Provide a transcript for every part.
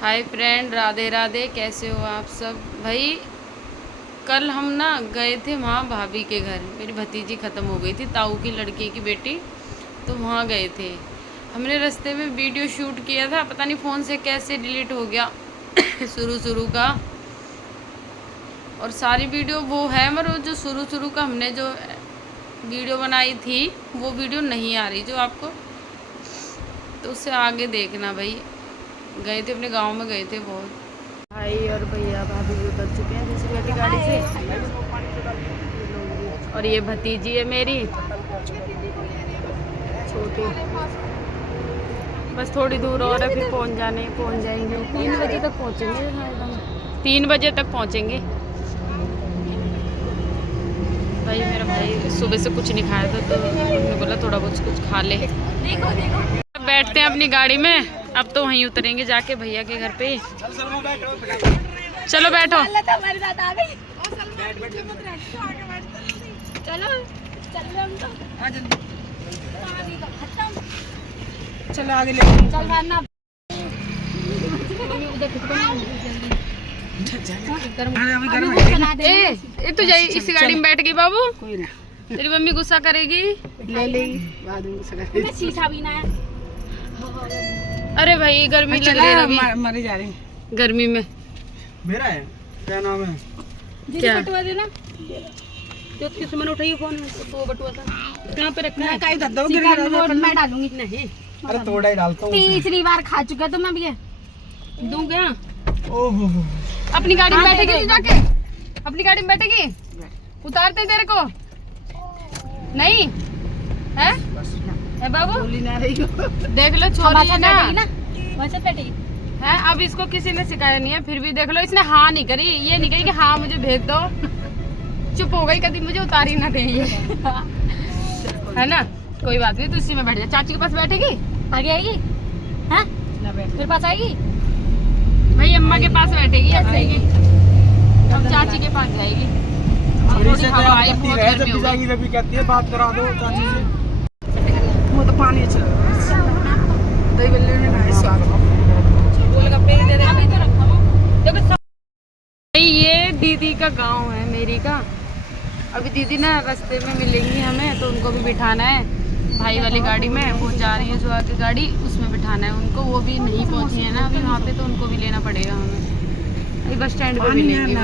Hi friend, Radhe Radhe. कैसे हो आप सब? भाई कल हम ना गए थे वहाँ भाभी के घर। मेरी भतीजी ख़त्म हो गई थी, ताऊ की लड़की की बेटी, तो वहाँ गए थे। हमने रास्ते में वीडियो शूट किया था, पता नहीं फ़ोन से कैसे डिलीट हो गया शुरू का। और सारी वीडियो वो है, मगर जो शुरू का हमने जो वीडियो बनाई थी वो वीडियो नहीं आ रही जो आपको, तो उससे आगे देखना। भाई गए थे, अपने गांव में गए थे बहुत। भाई और भैया भाभी भी उतर चुके हैं दूसरी वाली गाड़ी से। और ये भतीजी है मेरी छोटी। बस थोड़ी दूर और है, फिर पहुंच जाएंगे। 3 बजे तक पहुंचेंगे, 3 बजे तक पहुंचेंगे। भाई मेरा भाई सुबह से कुछ नहीं खाया था, तो हमने बोला थोड़ा बहुत कुछ खा ले। बैठते हैं अपनी गाड़ी में, अब तो वहीं उतरेंगे जाके भैया के घर पे। चलो बैठो। चलो आगे ले एक तो जाइए, इसी गाड़ी में बैठ गई बाबू। तेरी मम्मी गुस्सा करेगी। ले लेगी बाद में शीशा भी ना है। अरे भाई गर्मी लग रही है अभी, मरे जा रहे हैं गर्मी में। मेरा है क्या नाम है? क्या बटुआ देना जो किसी मैंने उठाई फोन में, तो बटुआ था कहाँ पे रखना है? काई दद्दो गिर गया, मैं डालूंगी नहीं। अरे तोड़ा ही डालता हूँ। तीसरी बार खा चुका तो मैं भी दूंगा। ओहो अपनी गाड़ी में बैठेगी जाके, अपनी गाड़ी में बैठेगी। उतारते तेरे को नहीं है, है बाबू? देख लो छोरी है ना, वैसे बैठेगी है। अब इसको किसी ने सिखाया नहीं है, फिर भी देख लो इसने हाँ नहीं करी। ये नहीं कही कि हाँ मुझे भेज दो, चुप हो गई, कभी मुझे उतारी ना देंगे है ना। कोई बात नहीं, तो इसी में बैठ जा। चाची के पास बैठेगी, आगे आएगी हैं, मेरे पास आएगी। भाई अम्मा के पास बैठेगी, अब आएगी, अब चाची के पास जाएगी। जब कहती है बात करा दो चाची से। वो तो पानी चल रहा है, दही बल्ले में ना स्वाद गोलगप्पे दे दे। अभी तो रखा हूं देखो। ये दीदी का गांव है मेरी का। अभी दीदी ना रास्ते में मिलेंगी हमें, तो उनको भी बिठाना है भाई वाली गाड़ी में। वो जा रही है जो आगे गाड़ी, उसमें बिठाना है उनको। वो भी नहीं पहुंची है ना अभी वहाँ पे, तो उनको भी लेना पड़ेगा हमें। अभी बस स्टैंड पे मिलेंगे।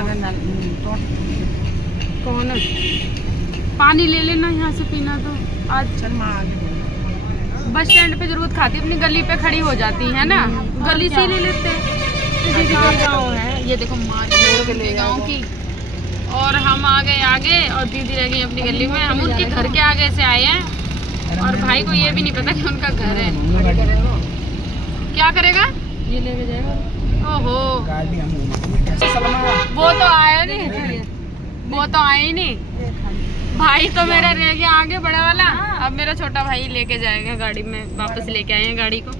कौन पानी ले लेना यहाँ से पीना तो आज। बस स्टैंड पे जरूरत खाती, अपनी गली पे खड़ी हो जाती है ना, गली से ले लेते हैं। गाँव है ये देखो, गाँव की। और हम आ गए आगे, और दीदी रह गई अपनी गली में। हम उनके घर के आगे से आए हैं, और भाई को ये भी नहीं पता कि उनका घर है। क्या करेगा? ये ले जाएगा। ओहो वो तो आया नहीं, वो तो आया ही नहीं। भाई तो मेरा रह गया आगे बड़ा वाला, अब मेरा छोटा भाई लेके जाएगा गाड़ी में। वापस लेके आए हैं गाड़ी को।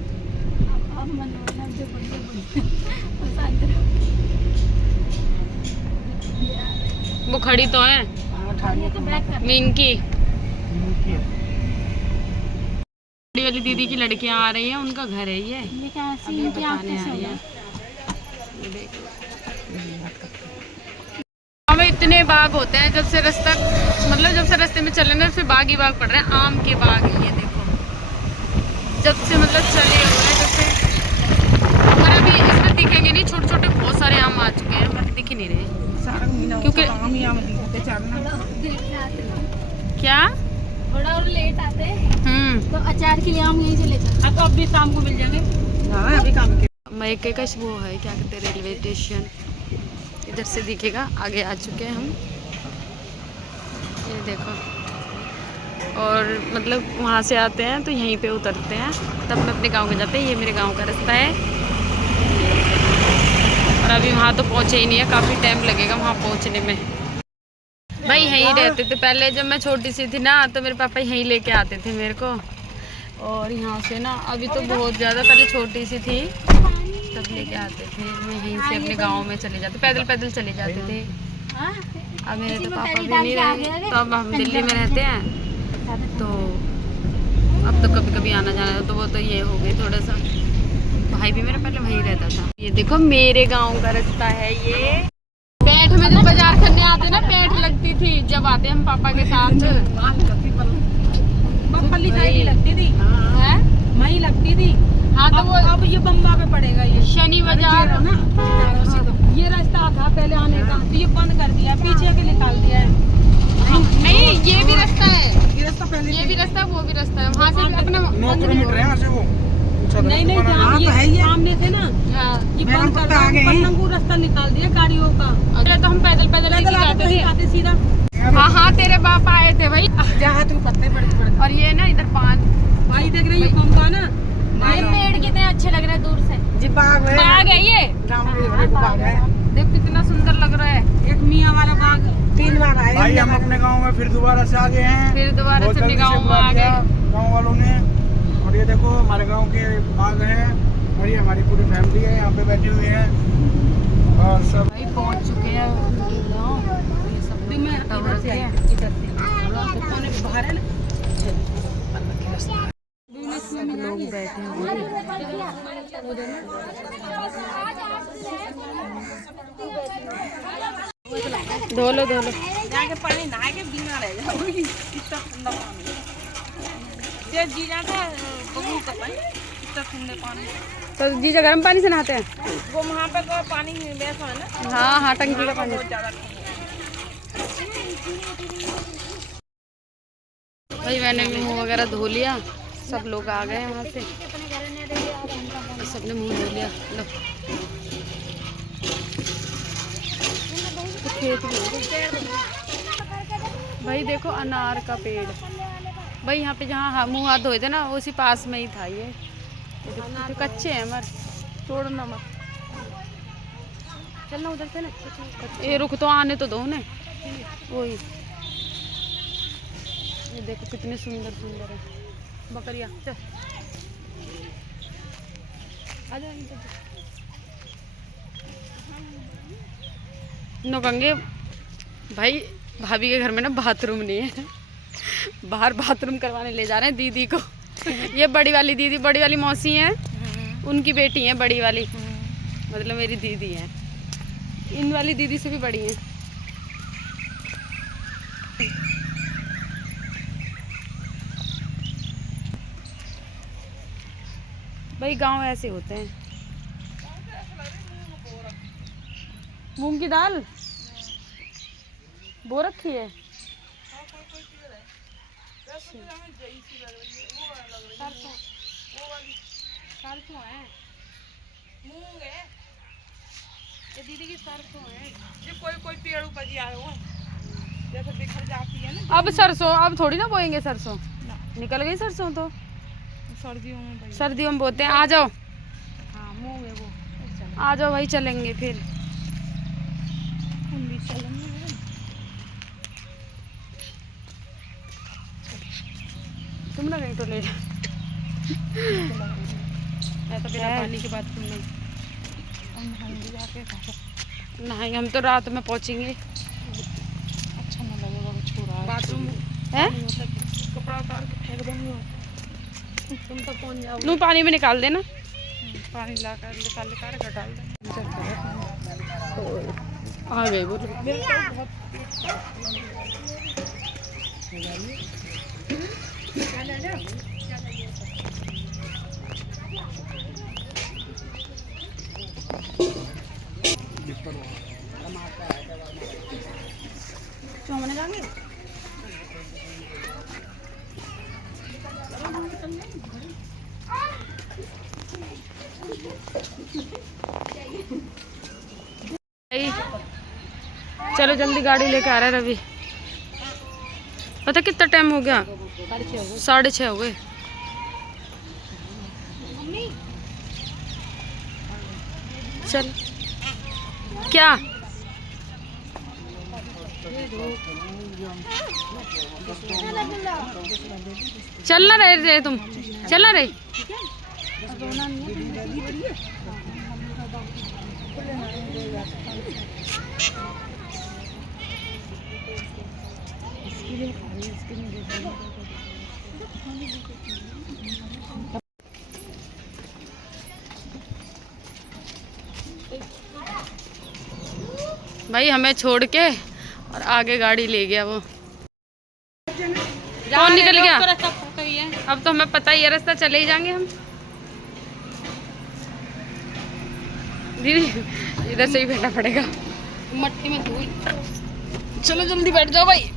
वो खड़ी तो है मिंकी। बड़ी वाली दीदी की लड़कियां आ रही हैं, उनका घर है ये, अभी बताने आ रही है। हमें इतने बाग होते हैं, जब से रास्ता मतलब जब से रास्ते में चले ना, फिर बाग ही बाग पड़ रहे हैं। आम के बाग है ये देखो, जब से मतलब चले हुए हैं, जब से। और अभी इसमें दिखेंगे नहीं, छोटे छोटे बहुत सारे आम आ चुके हैं, बट दिख ही नहीं रहे क्योंकि क्या थोड़ा और लेट आते तो अचार के लिए आम यहीं से ले जाते। तो अब भी शाम को मिल जाएंगे। हाँ अभी काम के मैं का वो है, क्या कहते हैं, रेलवे स्टेशन इधर से दिखेगा। आगे आ चुके हैं हम, ये देखो। और मतलब वहाँ से आते हैं तो यहीं पे उतरते हैं, तब मैं अपने गांव में जाते हैं। ये मेरे गांव का रास्ता है, और अभी वहाँ तो पहुँचे ही नहीं है, काफ़ी टाइम लगेगा वहाँ पहुँचने में। भाई यहीं रहते थे पहले, जब मैं छोटी सी थी ना, तो मेरे पापा यहीं लेके आते थे मेरे को। और यहाँ से ना अभी तो बहुत ज़्यादा, पहले छोटी सी थी तब लेके आते थे। मैं यहीं से अपने गांव में चले जाते, पैदल पैदल चले जाते थे। अब मेरे तो पापा भी नहीं रहे, तो अब हम दिल्ली में रहते हैं। तो अब तो कभी कभी आना जाना है, तो वो तो ये हो गई थोड़ा सा भाई भी मेरा पहले वहीं रहता था। ये देखो मेरे गांव का रास्ता है ये। पेट में जब बाजार करने आते ना पेट लगती थी जब आते हम पापा के साथ। पल्ली साइड ही लगती थी, है वहीं लगती थी। हाँ तो वो अब ये बम्बा पे पड़ेगा, ये शनि बाजार ना। ये रास्ता था पहले आने का, तो ये बंद कर दिया, पीछे के निकाल दिया है। नहीं ये भी रास्ता है, ये रास्ता पहले ये भी रास्ता है वो भी रास्ता है। वहाँ से भी अपना 9 किलोमीटर है वहाँ से वो। नहीं जहाँ ये सामने थे ना, हाँ ये बंद कर दिया, रास्ता निकाल दिया गाड़ियों का। अरे तो हम पैदल पैदल आते सीधा। हाँ हाँ तेरे बाप आए थे भाई। जहाँ तू पत्ते पड़े। और ये ना इधर पान भाई देख रही है कौन का ना, ये पेड़ कितने अच्छे लग रहे हैं दूर से। जी बाग है, बाग है ये। गाँव में बाग है। देख कितना सुंदर लग रहा है। एक मियाँ वाला बाग 3 बार आए भाई हम अपने गांव में फिर दोबारा से आ गए हैं। फिर दोबारा बहुत से जल्दी गाँव में बुला आ लिया गए। गाँव वालों ने। और ये देखो हमारे गांव के बाग हैं और ये हमारी पूरी फैमिली है यहाँ पे बैठी हुई है और सब भाई पहुंच चुके हैं उनके गाँव। ये सब लोग इकट्ठा हो रखे हैं। बाहर है ना, सब लोग बैठे हैं। धोलो धोलो। जाके पानी नहा के बीमार रह जाओगी, इतना ठंडा पानी। ये जीजा का बबू का पानी, इतना ठंडे पानी। तो जीजा गर्म पानी से नहाते हैं? वो वहाँ पे कोई पानी वैसा है ना, हाँ हाँ टंकी का पानी। बहुत ज्यादा ठंडा। भाई मैंने भी मुँह वगैरह धो लिया, सब लोग आ गए हैं वहाँ से, सबने मुँह धो लिया। लो तो खेत में भाई देखो अनार का पेड़। भाई यहाँ पे जहाँ मुँह हाथ धोए थे ना उसी पास में ही था ये। तो कच्चे हैं मर, तोड़ना मत, चलना उधर से ना। ये रुक तो आने तो दो उन्हें। वही ये देखो कितने सुंदर सुंदर है बकरियाँ। चल आ जाओ नौकंगे। भाई भाभी के घर में ना बाथरूम नहीं है, बाहर बाथरूम करवाने ले जा रहे हैं दीदी को। ये बड़ी वाली दीदी, बड़ी वाली मौसी हैं, उनकी बेटी है बड़ी वाली, मतलब मेरी दीदी है। इन वाली दीदी से भी बड़ी है। भाई गांव ऐसे होते हैं। मूंग की दाल बो रखी है। सरसों है, मूंग है, ये दीदी की सरसों है। ये कोई पेड़ ऊपर जी आए हो, जैसे बिखर जाती है ना। अब सरसों अब थोड़ी ना बोएंगे सरसों, निकल गई सरसों तो सर्दियों में सर्दियों में बोते हैं। आ जाओ, हाँ मूंग है वो। आ जाओ भाई चलेंगे फिर। हम भी चलेंगे। तुम ना कहीं तो ले मैं तो बिना पानी की बात सुन रही। नहीं हम तो रात में पहुंचेंगे। अच्छा नहीं लगेगा वो छोड़ा बाथरूम है, कपड़ा उतार के फेंक दूंगी। तुम तो पहुंच जाओ। नू पानी में निकाल देना, पानी ला कर निकाल कर डाल दे। आ गए वो। चौमने जाएंगे। चलो जल्दी गाड़ी लेके आ रहा है रवि। पता कितना टाइम हो गया? 6:30 हो गए। चल क्या चल ना रहे तुम, चल ना रहे। भाई हमें छोड़ के और आगे गाड़ी ले गया वो। कौन निकल गया? अब तो हमें पता ही है, रास्ता चले ही जाएंगे हम। दीदी इधर से ही बैठना पड़ेगा, मट्टी में धूल। चलो जल्दी बैठ जाओ भाई।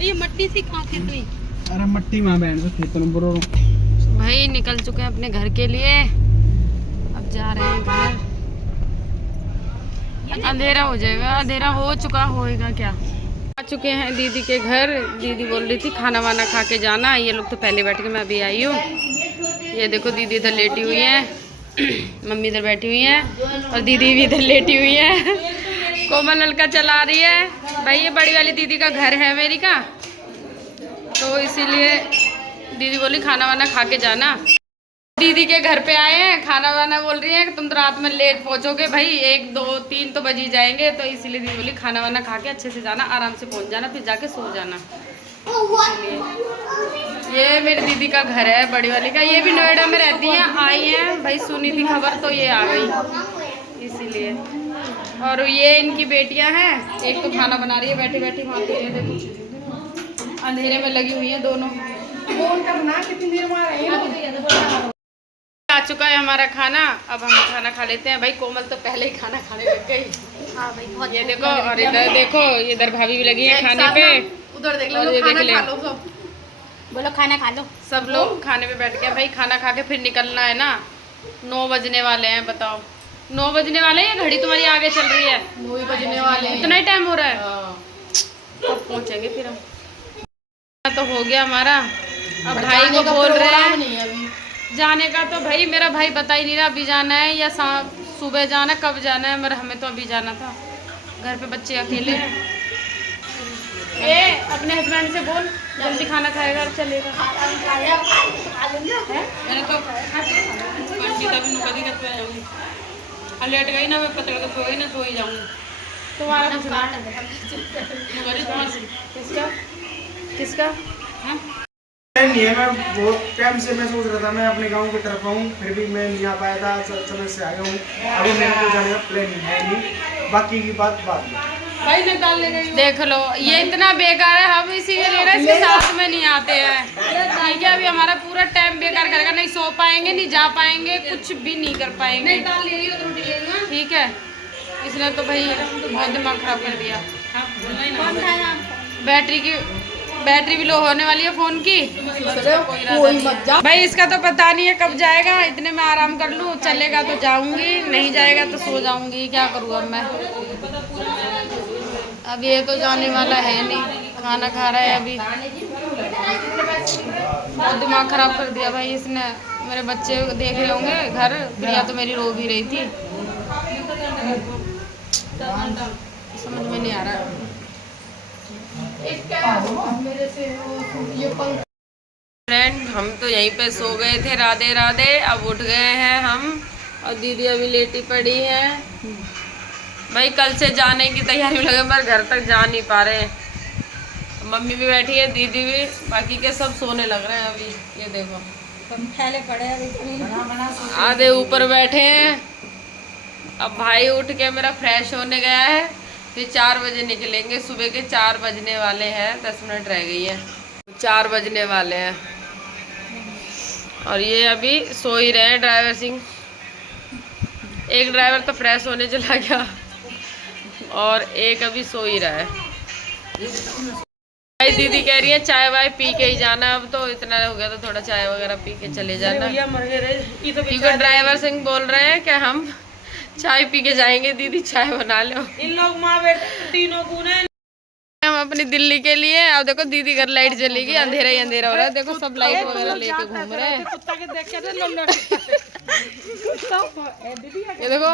ये मट्टी सी कहाँ से थी? अरे मट्टी में बैठ तो खेतों में बुरो। भाई निकल चुके हैं अपने घर के लिए, अब जा रहे हैं घर। अंधेरा हो जाएगा, अंधेरा हो चुका होएगा क्या। आ चुके हैं दीदी के घर। दीदी बोल रही थी खाना वाना खा के जाना। ये लोग तो पहले बैठ के, मैं अभी आई हूँ। ये देखो दीदी इधर लेटी हुई है, मम्मी इधर बैठी हुई है और दीदी भी इधर लेटी हुई है। कोमल नलका चला रही है। भाई ये बड़ी वाली दीदी का घर है मेरी का, तो इसीलिए दीदी बोली खाना वाना खा के जाना। दीदी के घर पे आए हैं, खाना वाना बोल रही है कि तुम तो रात में लेट पहुंचोगे भाई, 1 2 3 तो बज ही जाएंगे, तो इसीलिए दीदी बोली खाना वाना खा के अच्छे से जाना, आराम से पहुंच जाना, फिर जाके सो जाना। ये मेरी दीदी का घर है बड़ी वाली का। ये भी नोएडा में रहती हैं, आई हैं भाई, सुनी थी खबर तो ये आ गई इसीलिए। और ये इनकी बेटियां हैं, एक तो खाना बना रही है बैठी बैठी, वहाँ पे ये देखो अंधेरे में लगी हुई हैं दोनों। कितनी देर में आ रही है। आ चुका है हमारा खाना, अब हम खाना खा लेते हैं। भाई कोमल तो पहले ही खाना खाने लग गई। हाँ भाई बहुत। ये देखो, और इधर देखो, इधर भाभी भी लगी है खाने पे। उधर देख लो, ये देख ले, बोलो खाना खा लो। सब लोग खाने पे बैठ गए। भाई खाना खा के फिर निकलना है ना, 9 बजने वाले हैं। बताओ 9 बजने वाले हैं, घड़ी तुम्हारी आगे चल रही है। 9 बजने वाले हैं, इतना ही टाइम हो रहा है। कब पहुँचेंगे फिर हम? तो हो गया हमारा। अब भाई को बोल रहे हैं जाने का, तो भाई मेरा भाई बता ही नहीं रहा अभी जाना है या सुबह जाना, कब जाना है। मगर हमें तो अभी जाना था, घर पे बच्चे अकेले हैं। ए अपने हस्बैंड से बोल जल्दी खाना खाएगा और चलेगा। मैंने तो लेट गई ना, मैं पता लगा सो गई ना, सो ही जाऊँगी। तुम्हारा किसका किसका नहीं है। मैं बहुत टाइम से मैं सोच रहा था मैं अपने गांव की तरफ आऊँ, फिर भी मैं नहीं आ पाया था, समय से आया हूँ। अभी मेरे को जाने का प्लान है नहीं, बाकी की बात बाद में। भाई ने डाल ले गई। देख लो ये इतना बेकार है, हम इसीलिए ना इसके साथ में नहीं आते हैं। ठीक है, अभी हमारा पूरा टाइम बेकार करेगा, नहीं सो पाएंगे, नहीं जा पाएंगे, कुछ भी नहीं कर पाएंगे। ठीक है, इसने तो भाई बहुत दिमाग खराब कर दिया। बैटरी भी लो होने वाली है फोन की। भाई इसका तो पता नहीं है कब जाएगा, इतने में आराम कर लूँ, चलेगा तो जाऊंगी, नहीं जाएगा तो सो जाऊंगी। क्या करूँ अब मैं? अब ये तो जाने वाला है नहीं, खाना खा रहा है अभी। बहुत दिमाग खराब कर दिया भाई इसने। मेरे बच्चे देख रहे होंगे घर, प्रिया तो मेरी रो भी रही थी। समझ में नहीं आ रहा है। फ्रेंड हम तो यहीं पे सो गए थे, राधे राधे। अब उठ गए हैं हम, और दीदी अभी लेटी पड़ी है। भाई कल से जाने की तैयारी में लगे, पर घर तक जा नहीं पा रहे हैं। मम्मी भी बैठी है, दीदी भी, बाकी के सब सोने लग रहे हैं अभी। ये देखो फैले पड़े हैं, आधे ऊपर बैठे हैं। अब भाई उठ के मेरा फ्रेश होने गया है, फिर 4 बजे निकलेंगे। सुबह के 4 बजने वाले हैं, 10 मिनट रह गई है, 4 बजने वाले हैं। और ये अभी सो ही रहे हैं ड्राइवर सिंह। एक ड्राइवर तो फ्रेश होने चला गया और एक अभी सो ही रहा है। भाई दीदी कह रही है चाय वाय पी के ही जाना, अब तो इतना हो गया तो थोड़ा चाय वगैरह पी के चले जाना। क्योंकि ड्राइवर सिंह बोल रहे हैं कि हम चाय पी के जाएंगे, दीदी चाय बना लो। इन लोग माँ बेटे तीनों को ने हम अपनी दिल्ली के लिए। अब देखो दीदी घर लाइट जलेगी, अंधेरा ही अंधेरा हो रहा है। देखो सब लाइट वगैरह लेके घूम रहे हैं। कुत्ता के देख के ये देखो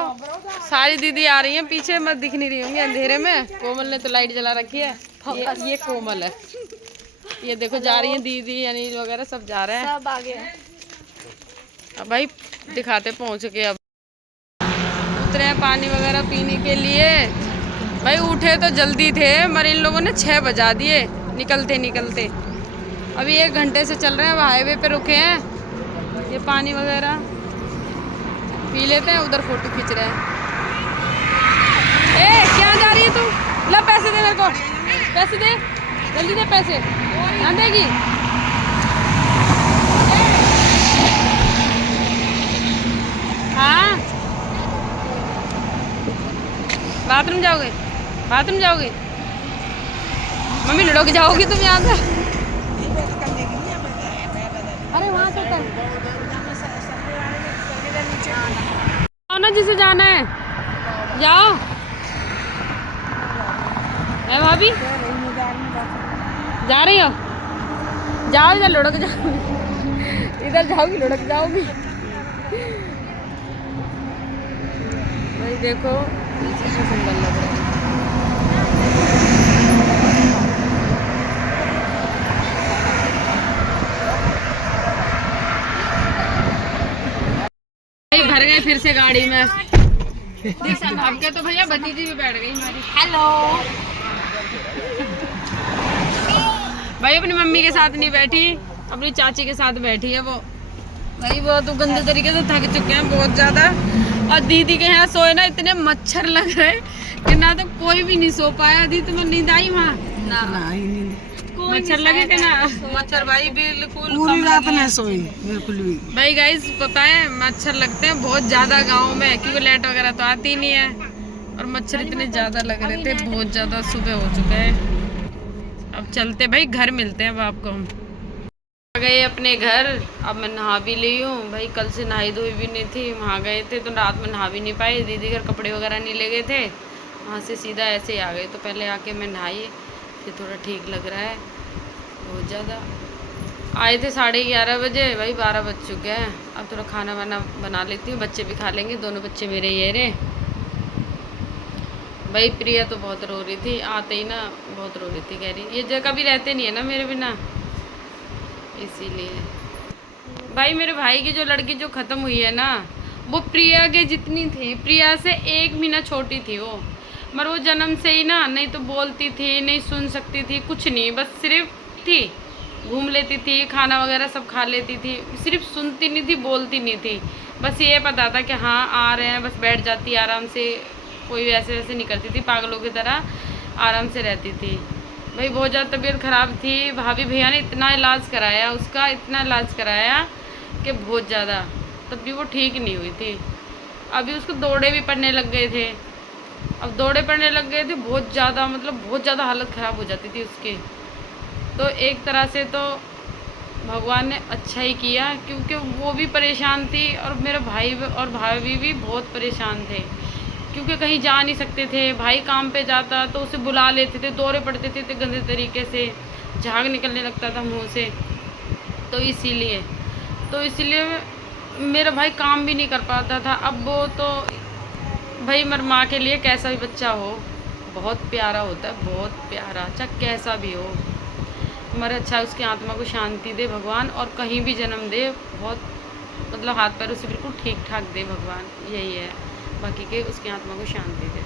सारी दीदी आ रही हैं पीछे, मत दिख नहीं रही होंगी अंधेरे में। कोमल ने तो लाइट जला रखी है। ये कोमल है, ये देखो जा रही है दीदी, यानी वगैरह सब जा रहे हैं, सब आ गए। अब भाई दिखाते पहुँच के। अब उतरे हैं पानी वगैरह पीने के लिए। भाई उठे तो जल्दी थे, मगर इन लोगों ने 6 बजा दिए निकलते निकलते। अभी 1 घंटे से चल रहे हैं, हाईवे पे रुके हैं। ये पानी वगैरह पी लेते हैं, उधर फोटो खींच रहे हैं। रही है तू? ला पैसे दे मेरे को, पैसे दे, जल्दी दे पैसे। ध्यान देगी? हाँ, बाथरूम जाओगे? बाथरूम जाओगे? मम्मी लुढ़क जाओगी तुम यहाँ से। अरे वहाँ से उतर जाओ ना, जिसे जाना है जाओ। है भाभी, जा रही हो? जाओ, इधर लुढ़क जाओ, इधर जाओगी लुढ़क जाओगी। भाई देखो कितना सुंदर लग रहा है। भर गए फिर से गाड़ी में। अब क्या, तो भैया भतीजी भी बैठ गई हमारी। हेलो। भाई अपनी मम्मी के साथ नहीं बैठी, अपनी चाची के साथ बैठी है वो। भाई वो तो गंदे तरीके से थक चुके हैं बहुत ज्यादा। और दीदी के यहाँ सोए ना, इतने मच्छर लग रहे कि ना तो कोई भी नहीं सो पाया। दीदी तुम्हें नींद आई वहाँ? मच्छर लगे थे ना, मच्छर भाई बिल्कुल पूरी रात नहीं सोई बिल्कुल भी। भाई गाइस पता है मच्छर लगते हैं बहुत ज्यादा गांव में, क्योंकि लाइट वगैरह तो आती नहीं है और मच्छर इतने ज्यादा लग रहे थे, बहुत ज्यादा। सुबह हो चुका है, अब चलते भाई घर, मिलते हैं अब आपको। हम आ गए अपने घर। अब मैं नहा भी ली हूँ भाई, कल से नहाई धोई भी नहीं थी, वहाँ गए थे तो रात में नहा भी नहीं पाए। दीदी घर कपड़े वगैरह नहीं ले गए थे, वहाँ से सीधा ऐसे ही आ गए। तो पहले आके मैं नहाई, फिर थोड़ा ठीक लग रहा है बहुत ज़्यादा। आए थे 11:30 बजे, भाई 12 बज चुके हैं। अब थोड़ा खाना वाना बना लेती हूँ, बच्चे भी खा लेंगे। दोनों बच्चे मेरे ये रहे। भाई प्रिया तो बहुत रो रही थी, आते ही ना बहुत रो रही थी, कह रही ये जगह भी रहते नहीं है ना मेरे बिना, इसीलिए। भाई मेरे भाई की जो लड़की जो ख़त्म हुई है ना, वो प्रिया के जितनी थी, प्रिया से 1 महीना छोटी थी वो। मगर वो जन्म से ही ना, नहीं तो बोलती थी, नहीं सुन सकती थी, कुछ नहीं, बस सिर्फ थी, घूम लेती थी, खाना वगैरह सब खा लेती थी, सिर्फ सुनती नहीं थी, बोलती नहीं थी। बस ये पता था कि हाँ आ रहे हैं, बस बैठ जाती आराम से, कोई वैसे वैसे नहीं करती थी, पागलों की तरह आराम से रहती थी। भाई बहुत ज़्यादा तबीयत ख़राब थी। भाभी भैया ने इतना इलाज कराया उसका, इतना इलाज कराया कि बहुत ज़्यादा, तब भी वो ठीक नहीं हुई थी। अभी उसको दौड़े भी पड़ने लग गए थे, अब दौड़े पड़ने लग गए थे बहुत ज़्यादा, मतलब बहुत ज़्यादा हालत ख़राब हो जाती थी उसकी। तो एक तरह से तो भगवान ने अच्छा ही किया, क्योंकि वो भी परेशान थी और मेरे भाई और भाभी भी बहुत परेशान थे, क्योंकि कहीं जा नहीं सकते थे। भाई काम पे जाता तो उसे बुला लेते थे, दौरे पड़ते थे तो गंदे तरीके से, झाग निकलने लगता था मुंह से। तो इसीलिए मेरा भाई काम भी नहीं कर पाता था। अब वो तो भाई मेरी माँ के लिए कैसा भी बच्चा हो बहुत प्यारा होता है, बहुत प्यारा, चाहे कैसा भी हो। हमारा अच्छा उसकी आत्मा को शांति दे भगवान, और कहीं भी जन्म दे, बहुत मतलब हाथ पैर उसे बिल्कुल ठीक ठाक दे भगवान, यही है। बाकी के उसकी आत्मा को शांति दे।